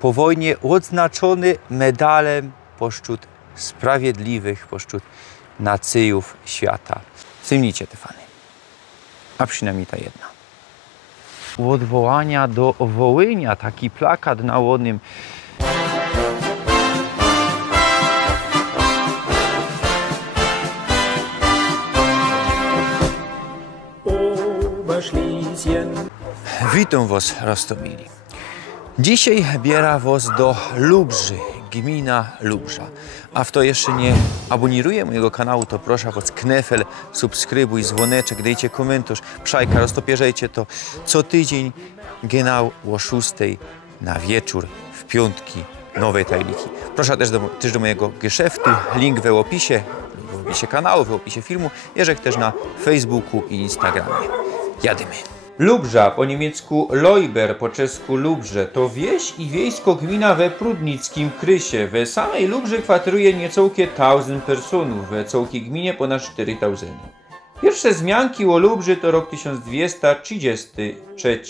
po wojnie odznaczony medalem pośród sprawiedliwych, pośród nacyjów świata. Zymnijcie te fany, a przynajmniej ta jedna. Odwołania do Wołynia, taki plakat na łonym. Witam was, Roztomili. Dzisiaj biera was do Lubrzy, gmina Lubrza. A kto jeszcze nie aboniruje mojego kanału, to proszę was, knefel, subskrybuj, dzwoneczek, dajcie komentarz, pszajka, roztopierzajcie to co tydzień, genau o 6 na wieczór, w piątki, nowe tajliki. Proszę też do mojego geszeftu, link w opisie kanału, w opisie filmu, jeżeli też na Facebooku i Instagramie. Jadymy. Lubrza, po niemiecku Leuber, po czesku Lubrze, to wieś i wiejsko-gmina we Prudnickim Krysie. We samej Lubrze kwateruje niecałkie 1000 personów, we całej gminie ponad 4000. Pierwsze wzmianki o Lubrzy to rok 1233.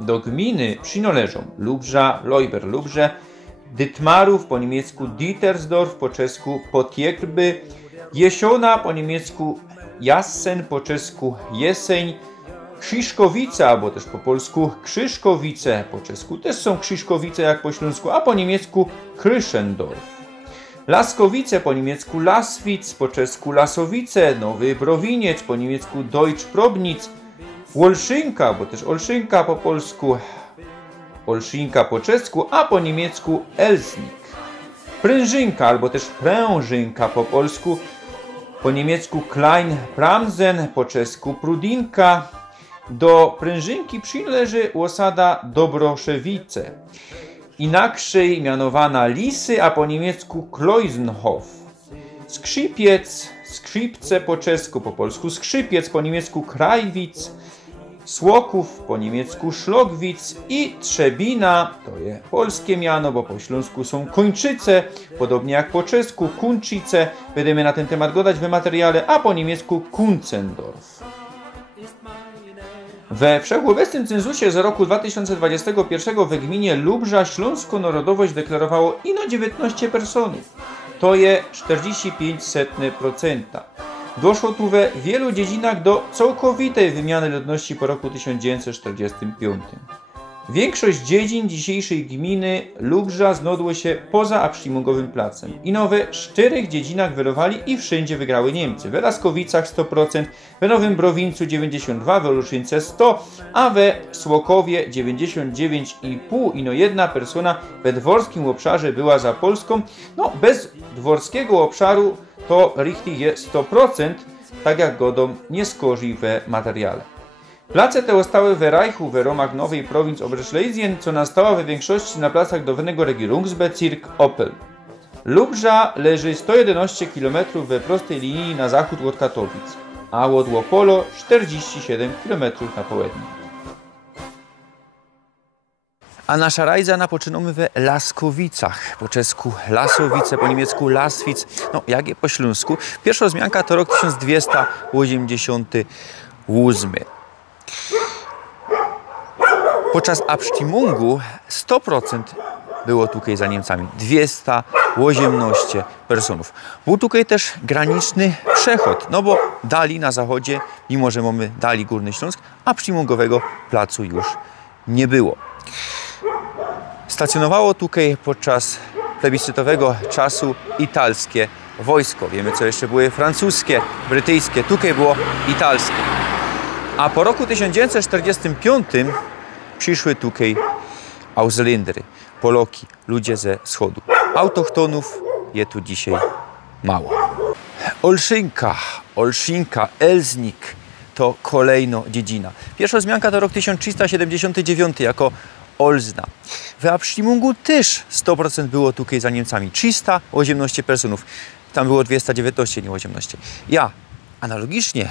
Do gminy przynależą Lubrza, Leuber, Lubrze, Dytmarów, po niemiecku Dietersdorf, po czesku Potjekby, Jesiona, po niemiecku Jassen, po czesku Jeseń, Krzyszkowice, albo też po polsku Krzyszkowice, po czesku też są Krzyszkowice jak po śląsku, a po niemiecku Kryschendorf. Laskowice, po niemiecku Laswitz, po czesku Lasowice, Nowy Browiniec, po niemiecku Deutsch Probnitz, Olszynka, bo też Olszynka po polsku, Olszynka po czesku, a po niemiecku Elsnik. Prężynka, albo też Prężynka po polsku, po niemiecku Klein Pramsen, po czesku Prudinka. Do Prężynki przynależy osada Dobroszewice, inaczej mianowana Lisy, a po niemiecku Kloisenhof. Skrzypiec, Skrzypce po czesku, po polsku Skrzypiec, po niemiecku Krajwic, Słoków, po niemiecku Szlogwic i Trzebina, to jest polskie miano, bo po śląsku są Kończyce, podobnie jak po czesku Kunčice, będziemy na ten temat gadać w materiale, a po niemiecku Kunzendorf. We wszechobecnym cenzusie z roku 2021 w gminie Lubrza śląską narodowość deklarowało ino 19 personów. To je 45%. Doszło tu we wielu dziedzinach do całkowitej wymiany ludności po roku 1945. Większość dziedzin dzisiejszej gminy Lubrza znodło się poza absztimungowym placem. Ino we 4 dziedzinach wyrowali i wszędzie wygrały Niemcy. We Laskowicach 100%, we Nowym Browincu 92%, we Olszynce 100%, a we Słokowie 99,5%. Ino jedna persona we dworskim obszarze była za Polską. No, bez dworskiego obszaru to richtig jest 100%, tak jak godą nie skorzy we materiale. Place te zostały w Reichu, w Romach nowej prowincji Oberschlesien, co nastała we większości na placach dawnego Regierungsbezirk Oppel. Lubrza leży 111 km we prostej linii na zachód od Katowic, a od Łopolo 47 km na południe. A nasza rajza napoczynamy we Laskowicach, po czesku Lasowice, po niemiecku Laswitz, no jak je po śląsku. Pierwsza wzmianka to rok 1288. Podczas absztimungu 100% było tutaj za Niemcami, 218 personów. Był tutaj też graniczny przechod, no bo dali na zachodzie, mimo że mamy dali Górny Śląsk, absztimungowego placu już nie było. Stacjonowało tutaj podczas plebiscytowego czasu italskie wojsko. Wiemy, co jeszcze były francuskie, brytyjskie. Tutaj było italskie. A po roku 1945 przyszły tutaj Ausländry, Poloki, ludzie ze wschodu. Autochtonów jest tu dzisiaj mało. Olszynka, Elsnik to kolejna dziedzina. Pierwsza wzmianka to rok 1379 jako Olzna. W absztimungu też 100% było tutaj za Niemcami. 318 personów. Tam było 219, nie 18. Ja analogicznie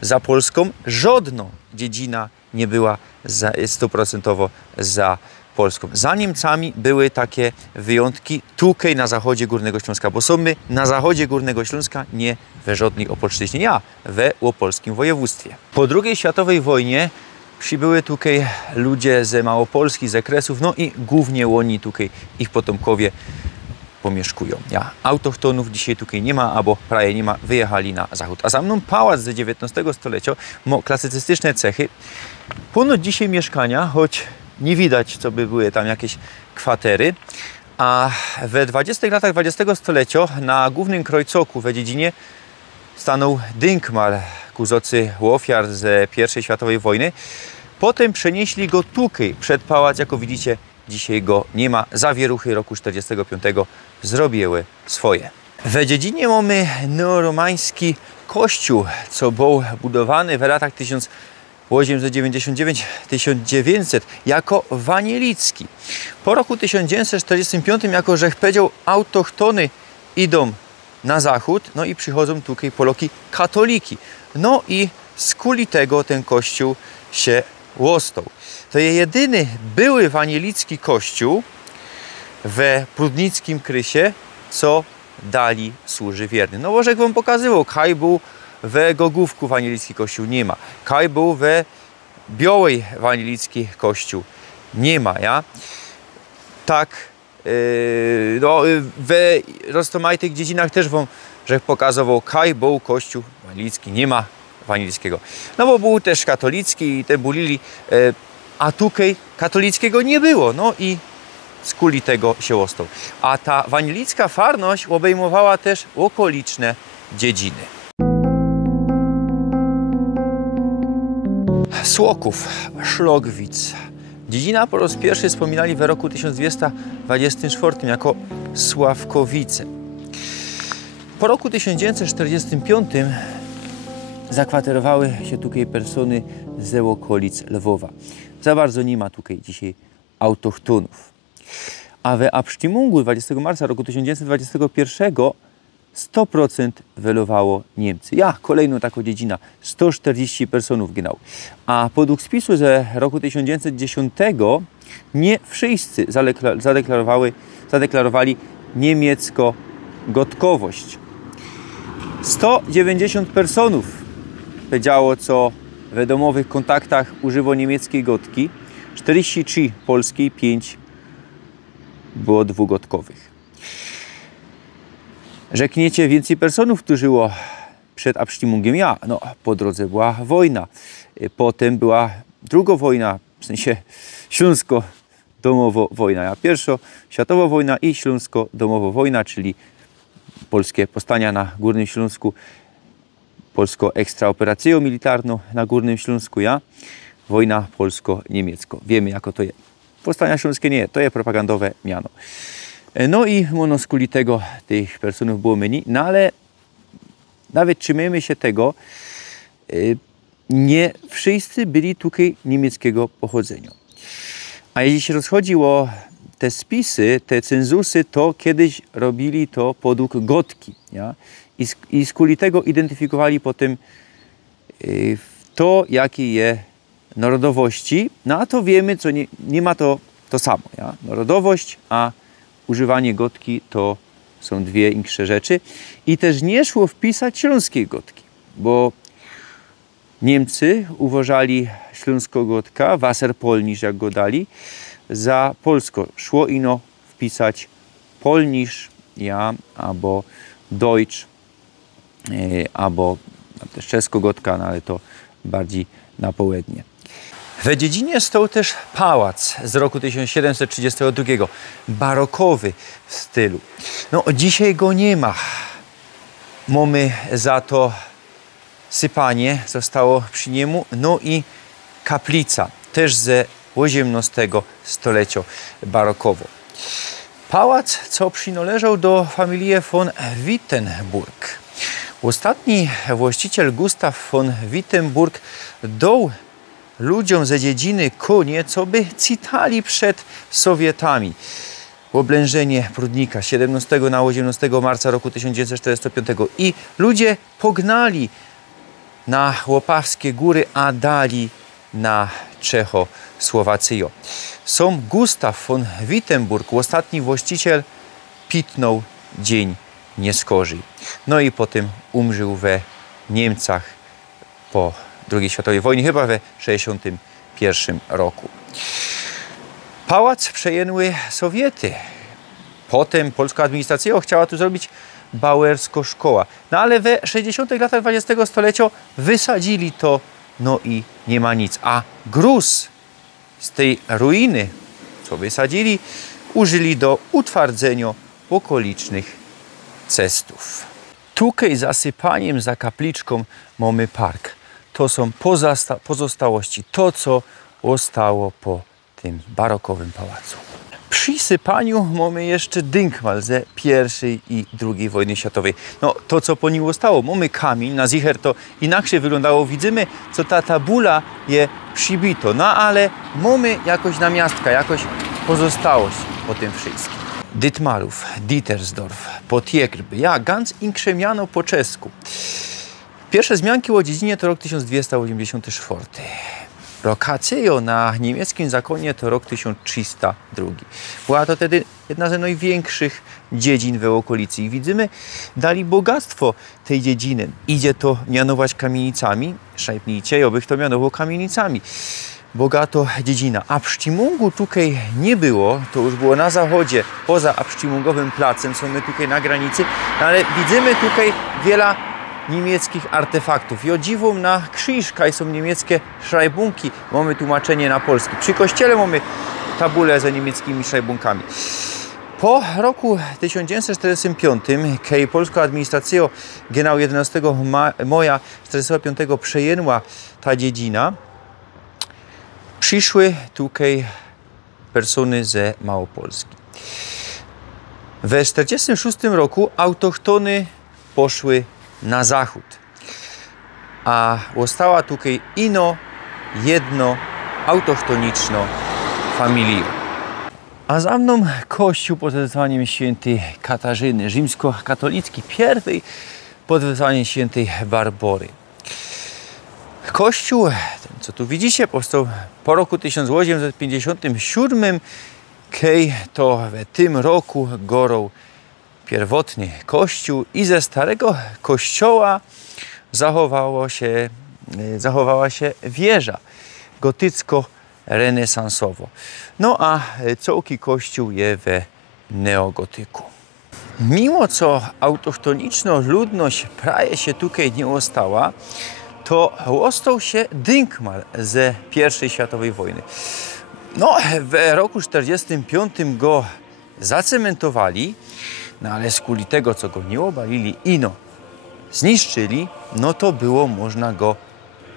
za Polską żadna dziedzina nie była 100% za Polską. Za Niemcami były takie wyjątki tutaj na zachodzie Górnego Śląska, bo są my na zachodzie Górnego Śląska, nie we żadnej Opolszczyźnie, ja we Opolskim województwie. Po II światowej wojnie przybyły tutaj ludzie z Małopolski, z Kresów, no i głównie oni tutaj, ich potomkowie pomieszkują. Ja, autochtonów dzisiaj tutaj nie ma, albo prawie nie ma, wyjechali na zachód. A za mną pałac z XIX stulecia, ma klasycystyczne cechy. Ponoć dzisiaj mieszkania, choć nie widać, co by były tam jakieś kwatery, a we 20 latach XX stulecia na głównym krojcoku w dziedzinie stanął Dynkmal, kuzocy ofiar z I światowej wojny. Potem przenieśli go tutaj, przed pałac, jako widzicie, dzisiaj go nie ma. Zawieruchy roku 45 zrobiły swoje. W dziedzinie mamy neoromański kościół, co był budowany w latach 1899-1900 jako wanielicki. Po roku 1945, jako że powiedział, autochtony idą na zachód, no i przychodzą tutaj Poloki katoliki. No i z kuli tego ten kościół się łostał. To jest jedyny były wanielicki kościół we Prudnickim Krysie, co dali służy wierny. No Bożek wam pokazywał, kaj był we Gogówku wanielicki kościół, nie ma. Kaj był we Białej wanielicki kościół, nie ma, ja. Tak, no, we rozmaitych dziedzinach też wam, że pokazywał, kaj był kościół wanielicki, nie ma wanielickiego. No bo był też katolicki i te bulili, a tutaj katolickiego nie było. No i z kuli tego się ostał. A ta wanielicka farność obejmowała też okoliczne dziedziny. Słoków, Szlogwic. Dziedzina po raz pierwszy wspominali w roku 1224 jako Sławkowice. Po roku 1945 zakwaterowały się tutaj persony z okolic Lwowa. Za bardzo nie ma tutaj dzisiaj autochtonów. A we Abstimmungen 20 marca roku 1921 100% wylowało Niemcy. Ja, kolejną taką dziedzinę, 140 personów ginęło. A podług spisu z roku 1910 nie wszyscy zadeklarowali niemiecko-gotkowość. 190 personów powiedziało, co w domowych kontaktach używa niemieckiej gotki, 43 polskiej, 5 było dwugotkowych. Rzekniecie więcej personów, którzy żyło przed Abstimmungiem. Ja, no po drodze była wojna, potem była druga wojna, w sensie śląsko-domowa wojna. Ja, pierwsza światowa wojna i śląsko-domowa wojna, czyli polskie powstania na Górnym Śląsku, polską ekstraoperację militarną na Górnym Śląsku, ja, wojna polsko-niemiecka. Wiemy, jako to jest. Powstania śląskie nie, to jest propagandowe miano. No i z kuli tego tych personów było mniej, no ale nawet trzymajmy się tego, nie wszyscy byli tutaj niemieckiego pochodzenia. A jeśli się rozchodziło te spisy, te cenzusy, to kiedyś robili to podług gotki. Ja? I z kuli tego identyfikowali potem to, jakie je narodowości. No a to wiemy, co nie ma to samo. Ja? Narodowość, a używanie gotki to są dwie inne rzeczy. I też nie szło wpisać śląskiej gotki, bo Niemcy uważali śląsko-gotka, Wasserpolnisch, jak go dali, za polsko. Szło ino wpisać Polnisch, ja, albo Deutsch, albo też czesko-gotka, no ale to bardziej na południe. W dziedzinie stał też pałac z roku 1732, barokowy w stylu. No dzisiaj go nie ma. Mamy za to sypanie, zostało przy niemu, no i kaplica, też ze XVIII stulecia barokowo. Pałac, co przynależał do familii von Wittenburg. Ostatni właściciel Gustav von Wittenburg dał ludziom ze dziedziny konie, co by cytali przed Sowietami. Oblężenie Prudnika 17 na 18 marca roku 1945 i ludzie pognali na Łopawskie góry, a dali na Czechosłowację. Sam Gustav von Wittenburg, ostatni właściciel, pitnął dzień nieskorzy. No i potem umrzył we Niemcach po II światowej wojnie, chyba we 1965 1941 roku. Pałac przejęły Sowiety. Potem polska administracja chciała tu zrobić Bauersko szkoła. No ale we 60. latach XX stulecia wysadzili to, no i nie ma nic. A gruz z tej ruiny, co wysadzili, użyli do utwardzenia okolicznych cestów. Tutaj zasypaniem za kapliczką mamy park. To są pozostałości, to co zostało po tym barokowym pałacu. Przy sypaniu mamy jeszcze dynkmal ze I i II wojny światowej. No to co po nim zostało, mamy kamień, na zicher to inaczej wyglądało. Widzimy, co ta tabula je przybito. No ale mamy jakoś namiastka, jakoś pozostałość po tym wszystkim. Dytmarów, Dietersdorf, Potiekrby, ja, ganz inkrzemiano po czesku. Pierwsze wzmianki o dziedzinie to rok 1284. Lokacja na niemieckim zakonie to rok 1302. Była to wtedy jedna z największych dziedzin w okolicy. I widzimy, dali bogactwo tej dziedziny. Idzie to mianować kamienicami, szajpnijcie, obych to mianował kamienicami. Bogato dziedzina. A Pszczymungu tutaj nie było, to już było na zachodzie, poza Pszczymungowym placem, są my tutaj na granicy, ale widzimy tutaj wiele niemieckich artefaktów. I o dziwo na krzyżkach są niemieckie szrajbunki, mamy tłumaczenie na polski. Przy kościele mamy tabulę ze niemieckimi szrajbunkami. Po roku 1945, kiedy polska administracja genau 11 maja 1945 przejęła ta dziedzina, przyszły tutaj persony ze Małopolski. W 1946 roku autochtony poszły na zachód, a została tutaj jedno autochtoniczną familią. A za mną kościół pod wezwaniem świętej Katarzyny, rzymskokatolicki, pierwszy pod wezwaniem świętej Barbory. Kościół, ten co tu widzicie, powstał po roku 1857, kiedy to w tym roku gorął pierwotny kościół i ze starego kościoła zachowała się wieża gotycko-renesansowo. No a całki kościół je we neogotyku. Mimo co autochtoniczna ludność prawie się tutaj nie ostała, to ostał się dynkmal ze I światowej wojny. No, w roku 1945 go zacementowali, no ale z kuli tego, co go nie obalili zniszczyli, no to było można go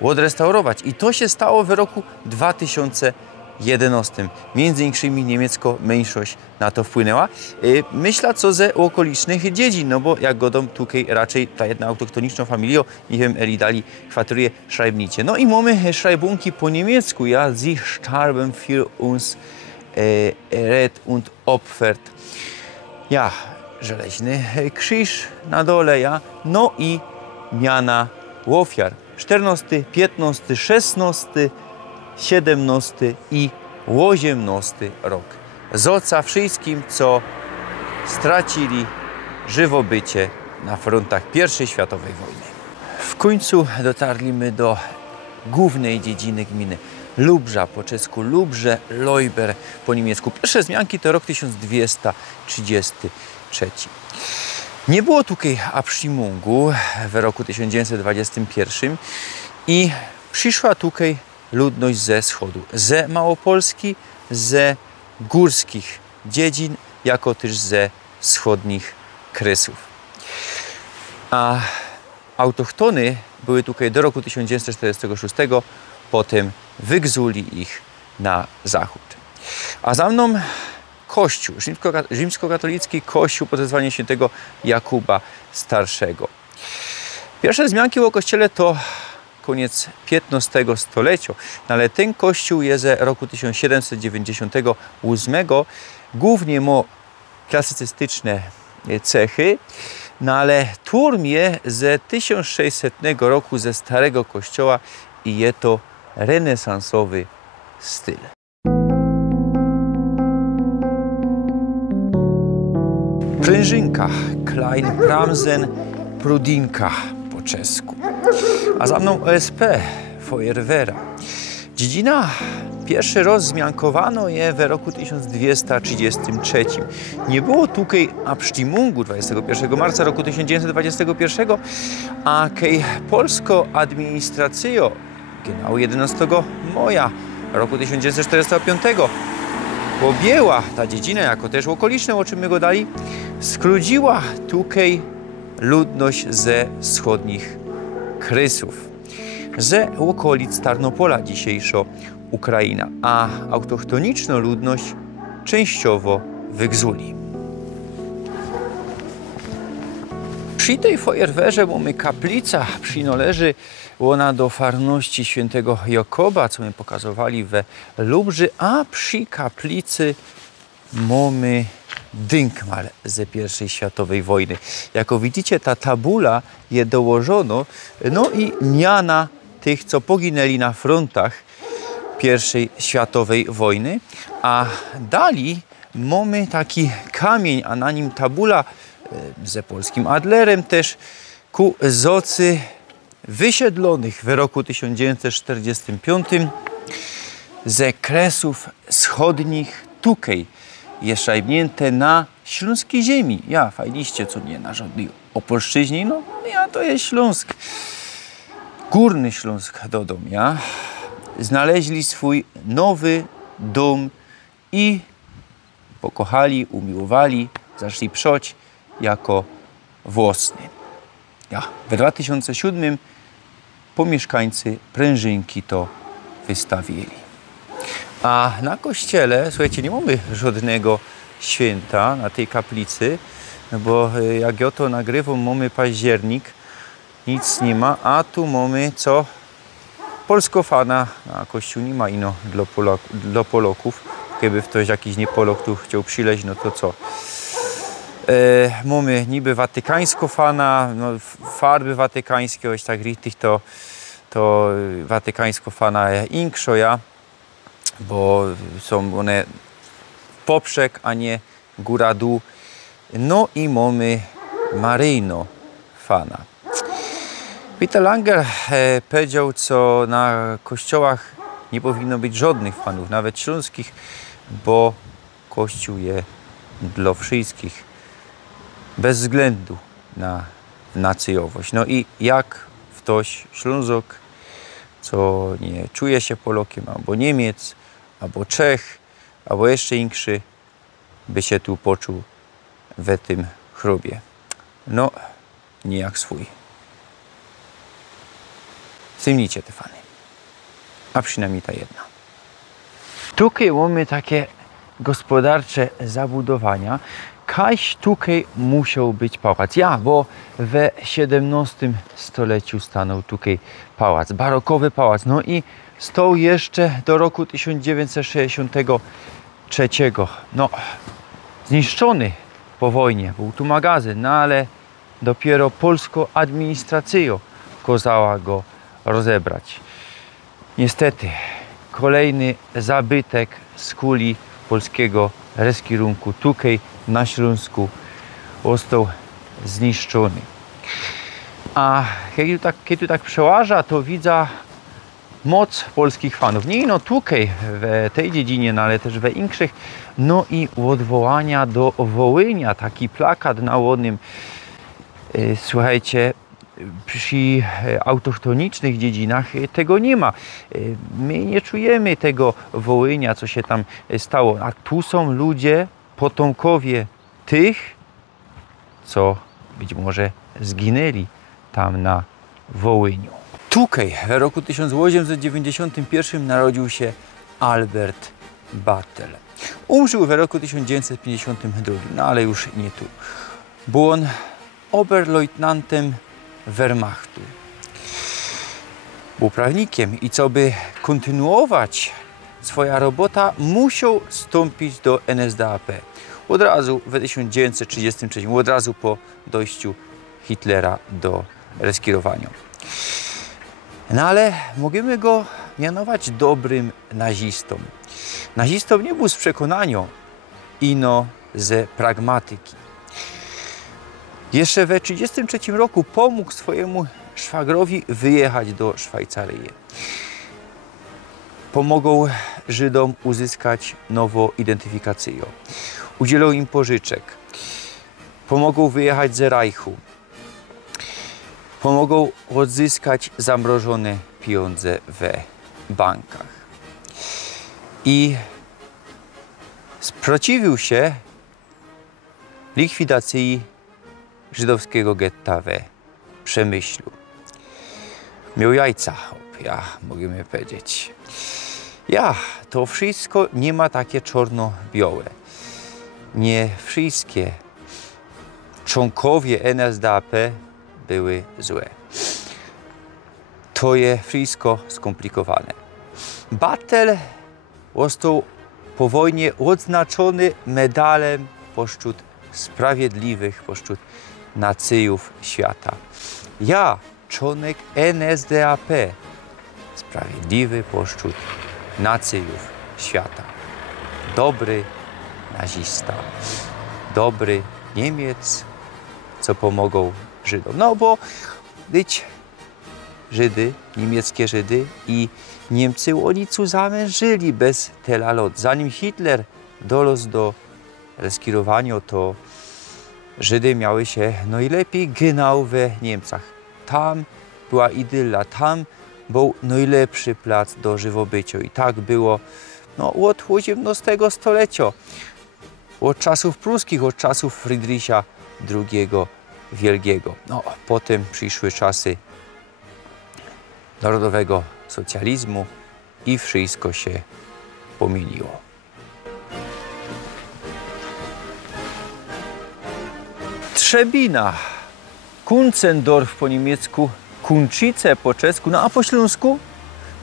odrestaurować. I to się stało w roku 2011. Między innymi niemiecka mniejszość na to wpłynęła. Myślę, co ze okolicznych dziedzin, no bo jak godą tutaj raczej ta jedna autochtoniczna familia, nie wiem, dali kwateruje Schreibnicie. No i mamy szrajbunki po niemiecku, ja, sie starben für uns red und opfert. Ja, żeleźny krzyż na dole, ja, no i miana ofiar. 14, 15, 16, 17 i 18 rok. Zoca wszystkim, co stracili żywobycie na frontach I światowej wojny. W końcu dotarliśmy do głównej dziedziny gminy. Lubrza, po czesku Lubrze, Leuber po niemiecku. Pierwsze wzmianki to rok 1233. Nie było tutaj Pszczymungu w roku 1921 i przyszła tutaj ludność ze wschodu, ze Małopolski, ze górskich dziedzin, jako też ze wschodnich kresów. A autochtony były tutaj do roku 1946, potem wygzuli ich na zachód. A za mną kościół, rzymskokatolicki kościół pod wezwaniem świętego Jakuba Starszego. Pierwsze wzmianki o kościele to koniec XV stulecia, no ale ten kościół jest z roku 1798, głównie ma klasycystyczne cechy, no ale turm je z 1600 roku ze starego kościoła i jest to renesansowy styl. Prężynka, Klein Pramsen, Prudinka po czesku. A za mną OSP, Feuerwehra. Dziedzina pierwszy raz zmiankowano je w roku 1233. Nie było tukej abstimungu 21 marca roku 1921, a kej polsko administracja genau 11 maja roku 1945 objęła ta dziedzina jako też okoliczną, o czym my go dali, skróciła tukej ludność ze wschodnich krysów, ze okolic Tarnopola, dzisiejsza Ukraina, a autochtoniczną ludność częściowo wygzuli. Przy tej fajerwerze mamy kaplica, przynależy ona do farności świętego Jakoba, co my pokazywali we Lubrzy, a przy kaplicy mamy dynkmal ze I światowej wojny. Jak widzicie, ta tabula je dołożono, no i miana tych, co poginęli na frontach I światowej wojny, a dali mamy taki kamień, a na nim tabula ze polskim adlerem też ku zocy wysiedlonych w roku 1945 ze kresów wschodnich tukej, jeszajbnięte na śląskiej ziemi. Ja, fajliście, co nie na żadnej opolszczyźnie, no ja to jest Śląsk. Górny Śląsk dodom, ja. Znaleźli swój nowy dom i pokochali, umiłowali, zaczęli przoć jako własny. Ja, w 2007 pomieszkańcy Prężynki to wystawili. A na kościele, słuchajcie, nie mamy żadnego święta na tej kaplicy, no bo jak ja to nagrywam, mamy październik, nic nie ma, a tu mamy co? Polskofana, a kościół nie ma ino dla Polaków. Gdyby ktoś jakiś nie Polok tu chciał przyleźć, no to co? Mamy niby watykańskofana, no, farby watykańskie, oś tak richtig to watykańskofana inkszo, ja, bo są one poprzek, a nie góra-dół. No i mamy Maryjno fana. Peter Langer powiedział, co na kościołach nie powinno być żadnych fanów, nawet śląskich, bo kościół je dla wszystkich, bez względu na nacjowość. No i jak ktoś Ślązok, co nie czuje się Polakiem, albo Niemiec, albo Czech, albo jeszcze inszy, by się tu poczuł w tym chrobie. No, nie jak swój. Zymnijcie te fany. A przynajmniej ta jedna. Tutaj mamy takie gospodarcze zabudowania. Kaś tutaj musiał być pałac. Ja, bo we XVII stuleciu stanął tutaj pałac, barokowy pałac. No i stał jeszcze do roku 1963. No, zniszczony po wojnie. Był tu magazyn, no ale dopiero polsko administracja kazała go rozebrać. Niestety, kolejny zabytek z kuli polskiego reskirunku tutaj na Śląsku został zniszczony. A kiedy tak przełaża, to widzę moc polskich fanów. Nie no tutaj, w tej dziedzinie, no, ale też we innych. No i odwołania do Wołynia, taki plakat na ładnym. Słuchajcie, przy autochtonicznych dziedzinach tego nie ma. My nie czujemy tego Wołynia, co się tam stało. A tu są ludzie, potomkowie tych, co być może zginęli tam na Wołyniu. Tutaj w roku 1891 narodził się Albert Battel. Umrzył w roku 1952, no ale już nie tu. Był on oberleutnantem Wehrmachtu. Był prawnikiem i co by kontynuować swoja robota, musiał wstąpić do NSDAP. Od razu w 1933, od razu po dojściu Hitlera do reskirowania. No ale możemy go mianować dobrym nazistą. Nazistą nie był z przekonania, ino ze pragmatyki. Jeszcze we 1933 roku pomógł swojemu szwagrowi wyjechać do Szwajcarii. pomogą Żydom uzyskać nową identyfikację, udzielą im pożyczek, pomogą wyjechać z Reichu, pomogą odzyskać zamrożone pieniądze we bankach. I sprzeciwił się likwidacji żydowskiego getta we Przemyślu. Miał jajca, ja możemy powiedzieć. To wszystko nie ma takie czarno-białe. Nie wszystkie członkowie NSDAP były złe. To jest wszystko skomplikowane. Battel został po wojnie odznaczony medalem pośród sprawiedliwych, pośród nacjów świata. Członek NSDAP, sprawiedliwy pośród nacjów świata. Dobry nazista, dobry Niemiec, co pomogą Żydom. No bo być Żydy, niemieckie Żydy i Niemcy, oni zusammen żyli bez tela lot. Zanim Hitler dolazł do reskirowania, to Żydy miały się najlepiej genau we Niemcach. Tam była idylla, tam był najlepszy plac do żywobycia. I tak było od XVIII stulecia, od czasów pruskich, od czasów Friedricha II Wielkiego. Potem przyszły czasy narodowego socjalizmu i wszystko się pomieniło. Trzebina, Kunzendorf po niemiecku, Kunčice po czesku, a po śląsku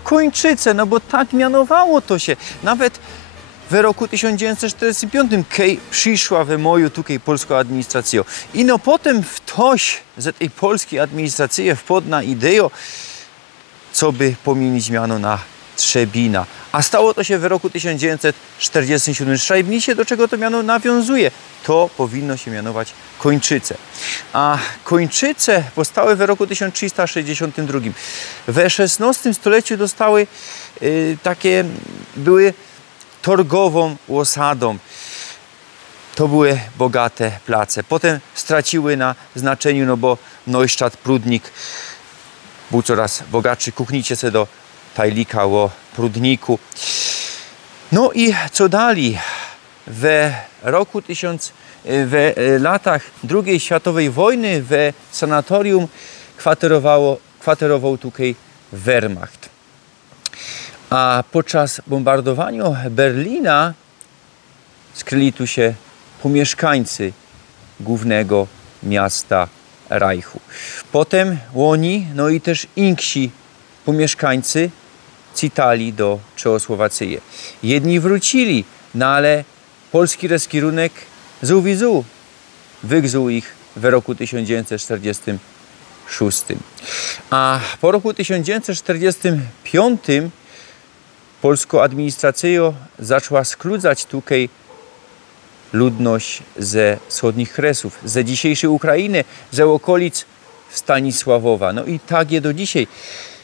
Kończyce, bo tak mianowało to się. Nawet w roku 1945, kiedy przyszła we moją tutaj polską administrację. I potem ktoś z tej polskiej administracji wpadł na ideę, co by pomienić miano na Trzebina. A stało to się w roku 1947. Szajbnicie, do czego to miano nawiązuje? To powinno się mianować Kończyce. A Kończyce powstały w roku 1362. We XVI stuleciu dostały były targową osadą. To były bogate place. Potem straciły na znaczeniu, bo Neustadt, Prudnik był coraz bogatszy. Kuchnijcie se do tajlika o Prudniku. I co dalej? W latach II światowej wojny w sanatorium kwaterował tutaj Wehrmacht. A podczas bombardowania Berlina skryli tu się pomieszkańcy głównego miasta Reichu. Potem oni, i też inksi pomieszkańcy citali do Czechosłowacji. Jedni wrócili, ale polski reskirunek zuwizu wygzł ich w roku 1946. A po roku 1945 polską administracją zaczęła skludzać tutaj ludność ze wschodnich Kresów, ze dzisiejszej Ukrainy, ze okolic Stanisławowa. I tak je do dzisiaj.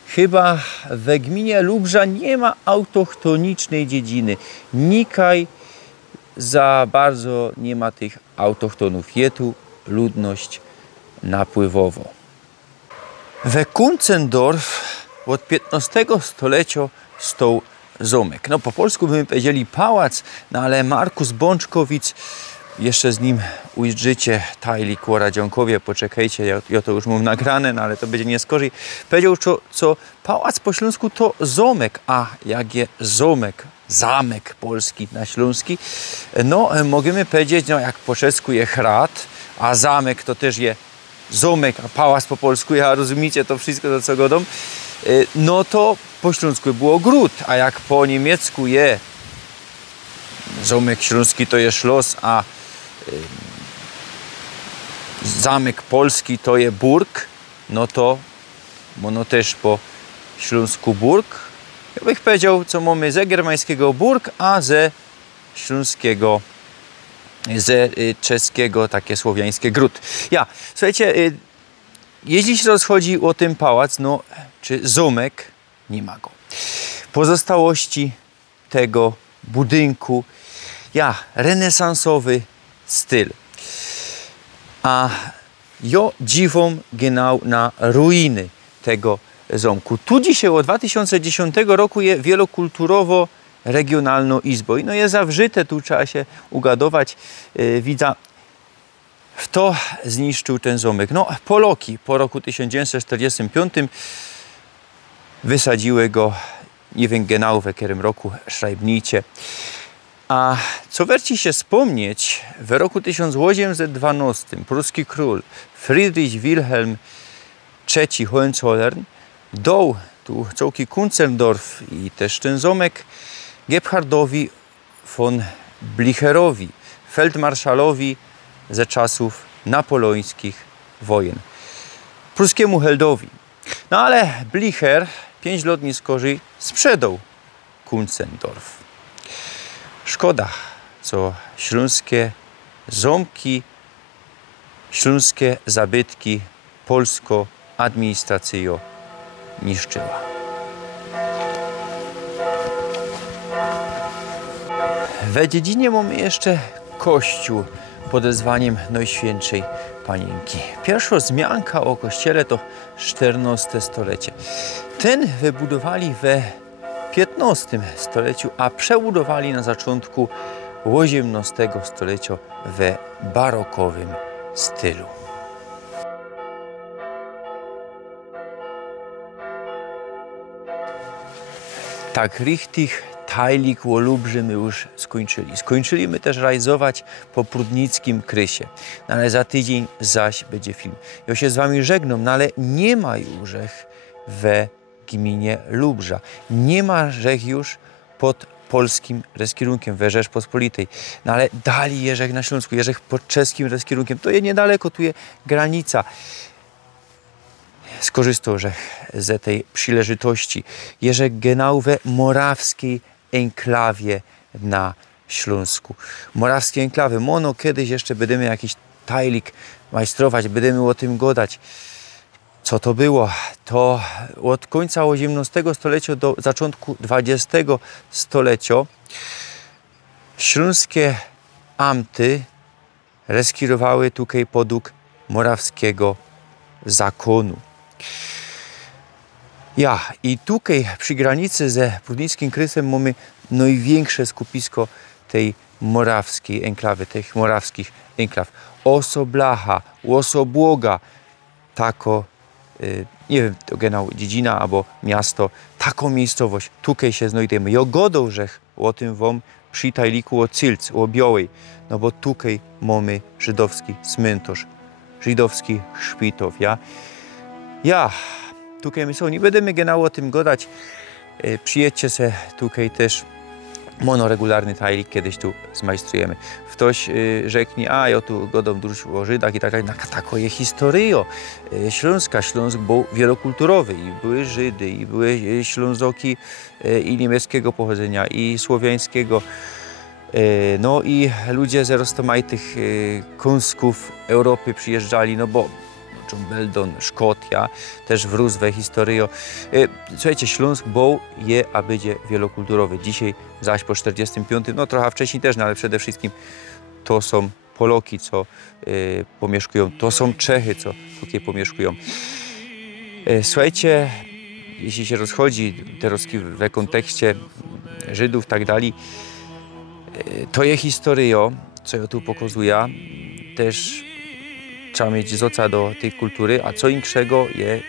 Chyba we gminie Lubrza nie ma autochtonicznej dziedziny. Nikaj za bardzo nie ma tych autochtonów. Jest tu ludność napływowo. We Kunzendorf od XV stulecia stał zamek. Po polsku byśmy powiedzieli pałac, ale Markus Bączkowic, jeszcze z nim ujrzycie tajlik Dziąkowie, poczekajcie, ja to już mam nagrane, ale to będzie nie skorzej. Powiedział, co pałac po śląsku to zamek, a jak je zamek polski na śląski, możemy powiedzieć, jak po czesku je hrad, a zamek to też je zamek, a pałac po polsku, rozumiecie to wszystko, do co godą, to po śląsku było gród, a jak po niemiecku je zamek śląski to je Schloss, a zamek polski to je burg, to ono też po śląsku burg. Ja bych powiedział, co mamy ze germańskiego burg, a ze śląskiego, ze czeskiego takie słowiańskie gród. Słuchajcie, jeśli się rozchodzi o ten pałac, czy zamek, nie ma go. pozostałości tego budynku. Renesansowy styl. A jo dziwom genau na ruiny tego zamku. Tu dzisiaj od 2010 roku jest wielokulturowo-regionalną izbą. I no jest zawrzyte, tu trzeba się ugadować. Widza, kto zniszczył ten zamek? No Poloki po roku 1945 wysadziły go, nie wiem genau w jakim roku, szrajbnicie. A co werci się wspomnieć, w roku 1812 pruski król Friedrich Wilhelm III Hohenzollern dał tu całki Kunzendorf i też ten zamek Gebhardowi von Blicherowi, feldmarszalowi ze czasów napoleońskich wojen, pruskiemu heldowi. No ale Blicher 5 lat niskorzy sprzedał Kunzendorf. Szkoda, co śląskie zamki, śląskie zabytki polsko-administracyjo niszczyła. W dziedzinie mamy jeszcze kościół pod wezwaniem Najświętszej Panienki. Pierwsza wzmianka o kościele to XIV stulecie. Ten wybudowali we XV stuleciu, a przebudowali na początku XVIII stulecia w barokowym stylu. Tak richtig tajlik o Lubrzy my już skończyli. Skończyliśmy też realizować po prudnickim krysie. No ale za tydzień zaś będzie film. Ja się z wami żegnam, no ale nie ma już we gminie Lubrza. Nie ma już pod polskim reskierunkiem we Rzeczpospolitej. No ale dali jeżek na Śląsku, jeżek pod czeskim reskierunkiem. To jest niedaleko, tu jest granica. Skorzystał ze tej przyleżytości. Jeżek genau we morawskiej enklawie na Śląsku. Morawskie enklawy. Mono kiedyś jeszcze będziemy jakiś tajlik majstrować, będziemy o tym gadać. Co to było? To od końca XVIII stulecia do początku XX stulecia śląskie amty reskirowały tutaj podług morawskiego zakonu. I tutaj przy granicy ze prudnickim krysem mamy największe skupisko tej morawskiej enklawy, tych morawskich enklaw. Osoblacha, Osobłoga, tako, nie wiem, to genau dziedzina albo miasto, taką miejscowość, tutaj się znajdujemy. Ja godą, że o tym wam przy tajliku o Cylc, o Białej, no bo tutaj mamy żydowski cmentarz, żydowski szpital, tutaj my są, nie będziemy genau o tym gadać. Przyjedźcie se tutaj też monoregularny tajlik kiedyś tu zmajstrujemy. Ktoś rzeknie, ja tu godam dużo o Żydach i tak dalej. Tako jest historia śląska. Śląsk był wielokulturowy i były Żydy, i były Ślązoki i niemieckiego pochodzenia, i słowiańskiego. No i ludzie z rozmaitych kąsków Europy przyjeżdżali, no bo John Beldon, Szkocja, też wrósł we historię. Słuchajcie, Śląsk był, a będzie wielokulturowy. Dzisiaj zaś po 45, no trochę wcześniej też, no ale przede wszystkim to są Poloki, co pomieszkują, to są Czechy, co tutaj pomieszkują. Słuchajcie, jeśli się rozchodzi teraz w kontekście Żydów i tak dalej, to jest historia, co ja tu pokazuję, też trzeba mieć zoca do tej kultury, a co innego jest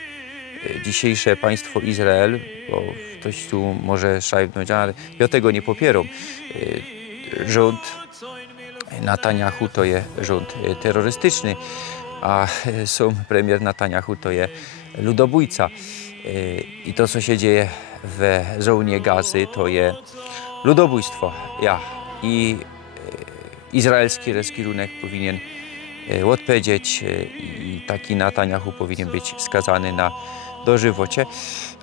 dzisiejsze państwo Izrael, bo ktoś tu może szajbnąć, ale ja tego nie popieram. Rząd Netanyahu to jest rząd terrorystyczny, a sam premier Netanyahu to jest ludobójca. I to, co się dzieje w zonie Gazy, to jest ludobójstwo. I izraelski reskirunek powinien odpowiedzieć i taki Netanyahu powinien być skazany na dożywocie,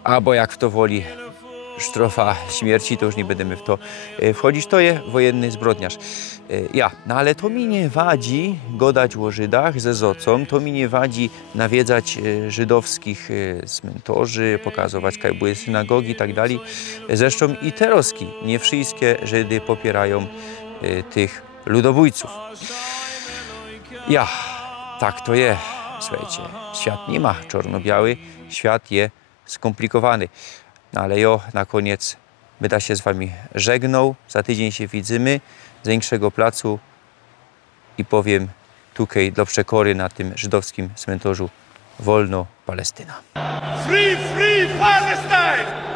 albo jak to woli sztrofa śmierci, to już nie będziemy w to wchodzić, to jest wojenny zbrodniarz. No ale to mi nie wadzi gadać o Żydach ze zocą, to mi nie wadzi nawiedzać żydowskich cmentarzy, pokazywać, jak były synagogi i tak dalej. Zresztą i teroski, nie wszystkie Żydy popierają tych ludobójców. Tak to jest, słuchajcie, świat nie ma czarno-biały, świat jest skomplikowany. No ale na koniec będę się z wami żegnał, za tydzień się widzimy z większego placu i powiem tutaj do przekory na tym żydowskim cmentarzu wolno Palestyna. Free, free Palestine!